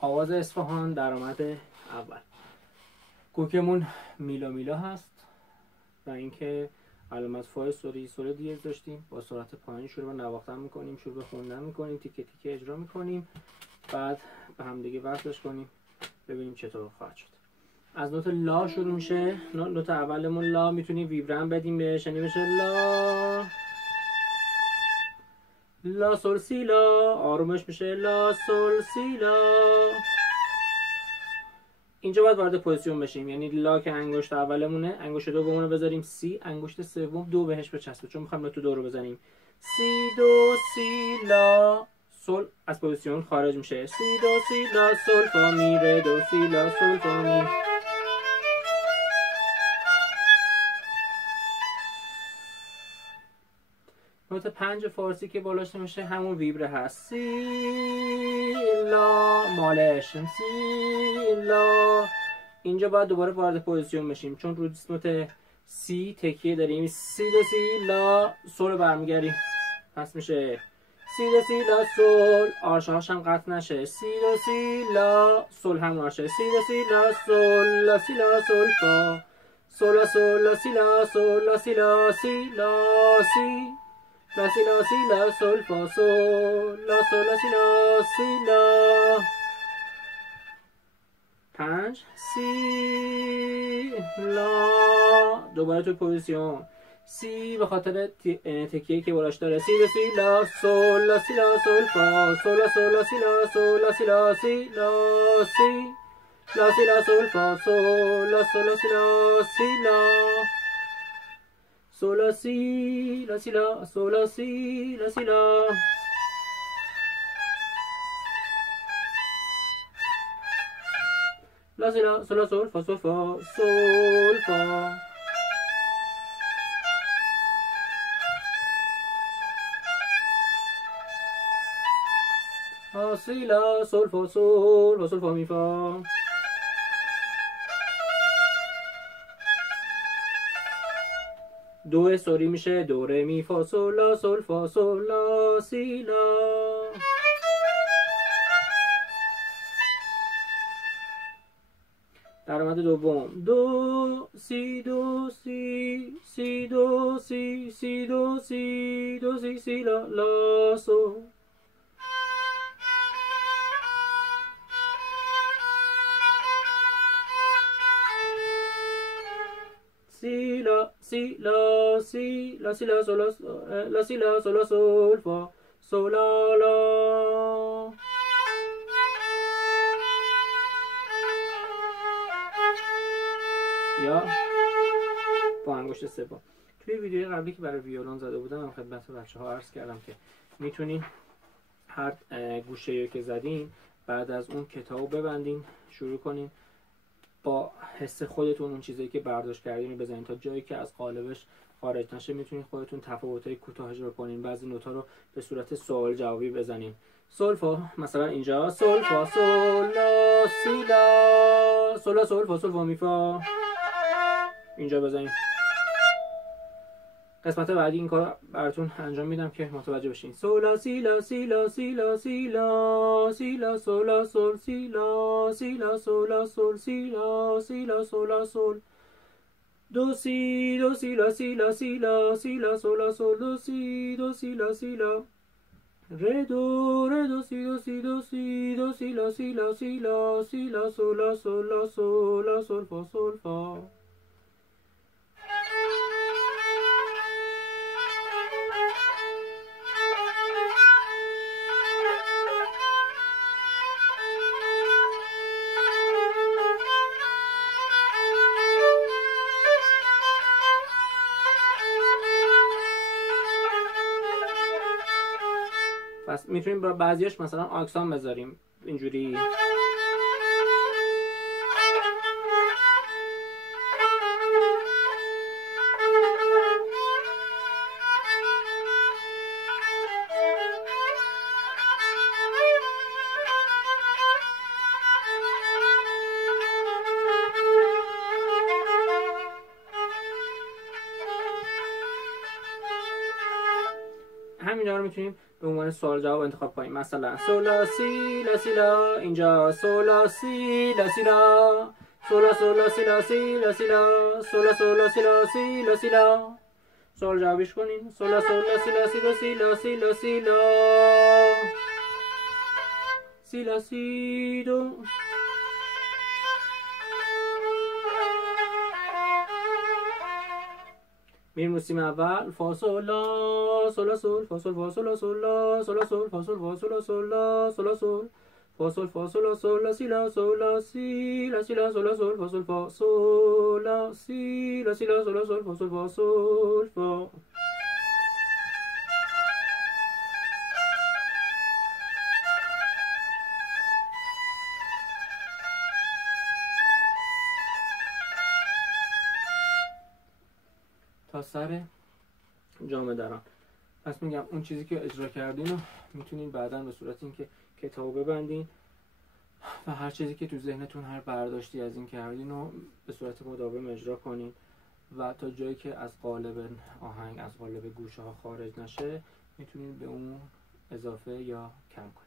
آواز اصفهان درآمد اول. کوکمون میلا میلا هست و اینکه علامت فای سوری سوری دیز داشتیم. با سرعت پایین شروع به نواختن میکنیم، شروع به خوندن میکنیم، تیکه تیکه اجرا میکنیم، بعد به هم دیگه وصلش کنیم ببینیم چطور خواهد شد. از نوت لا شروع میشه. نوت اولمون لا، میتونیم ویبرم بدیم بهش، یعنی بشه لا لا سول سی لا. آرومش میشه لا سول سی لا. اینجا باید وارد پوزیشن بشیم، یعنی لا که انگشت اولمونه، انگشت دومون رو بذاریم سی، انگشت سوم دو بهش بچسبه، چون میخوایم نوت دو رو بزنیم. سی دو سی لا سول از پوزیشن خارج میشه. سی دو سی لا سول فا می ره دو سی لا سول فا می. نوت 5 فارسی که بالاش میشه همون ویبره هست. سی لا مالش سی لا. اینجا باید دوباره وارد پوزیشن بشیم، چون رو نوت سی تکیه داریم. سی دو سی لا سول رو برمیگردیم، پس میشه سی دو سی لا سول. آرشه هاش هم قطع نشه. سی دو سی لا سول هم آرشه. سی دو سی لا سول لا سی لا سول فا سول لا سول لا سی لا سول لا سی لا سی لا سی لا سی لا سی لا سول فا سول لا سول لا سی لا سی لا. 5 سی لا دوباره تو پوزیشن. سی به خاطر تکیه که بالاش داره. سی دو سی لا سول لا سی لا سول فا سول لا سول لا سی لا سول لا سی لا سی لا سی لا سی لا سول فا سول لا سول لا سی لا سی لا سول لا سی لا سی لا سول لا سی لا سی لا. لا سی لا سول لا سول فا سول فا سول فا. فا سی لا سول فا سول فا سول فا می فا. دو سوری میشه دو ره می فا سول لا سول فا سول لا سی لا. درآمد دوم دو سی دو سی سی دو سی سی دو سی دو سی سی لا لا سول. سی لا سی لا سی لا سی لا سول لا سی لا سول لا سول فا سول لا لا. یا با انگشت سوم. توی ویدیوی قبلی که برای ویولون زده بودم هم خدمت بچه‌ها عرض کردم که میتونین هر گوشه‌ای که زدین بعد از اون کتابو ببندین، شروع کنین با حس خودتون اون چیزایی که برداشت کردین رو بزنین تا جایی که از قالبش خارج نشه. میتونین خودتون تفاوت‌های کوتاهش رو کنین، بعضی نوت‌ها رو به صورت سوال جوابی بزنین. سول فا مثلا اینجا سول فا سول لا سی لا سول لا سول فا سول فا می فا. اینجا بزنین. قسمت بعدی این کار براتون انجام میدم که متوجه بشین. سول لا سی لا سی لا سی لا سی لا سی لا سول لا سول سی لا سی لا سول لا سول سی لا سی لا سول لا سول دو سی لا سی لا سی لا سی لا سول لا سول دو سی لا سی لا ره دو سی لا سی لا سی لا سی لا سول لا سول لا سول لا سول فا سول فا. پس میتونیم با بعضیاش مثلا آکسان بذاریم اینجوری. همینا رو میتونیم به عنوان سوال جواب انتخاب کنیم. مثلا سولا سی لا سی لا، اینجا سولا سی لا سی لا، سولا سولا سی لا سی لا سی لا، سولا سولا سی لا سی لا سی لا. سوال جوابش کنیم. سولا سولا سی لا سی لا سی لا سی لا سی لا، سی لا سی دو. میریم موسیم اول. فا سول لا سولا سول، فا سول فا سولا سول لا سولا سول، فا سول فا سولا سول لا سولا سول، فا سول فا سولا سول لا سی لا سولا سی لا سی لا سولا سول، فا سول فا سولا سی لا سی لا سولا سول، فا سول فا سول فا. تا سر جامعه دران. پس میگم اون چیزی که اجرا کردین رو میتونین بعداً به صورت اینکه کتابو ببندین و هر چیزی که تو ذهنتون هر برداشتی از این کردین رو به صورت مداوم اجرا کنین و تا جایی که از قالب آهنگ، از قالب گوشه ها خارج نشه، میتونین به اون اضافه یا کم کنین.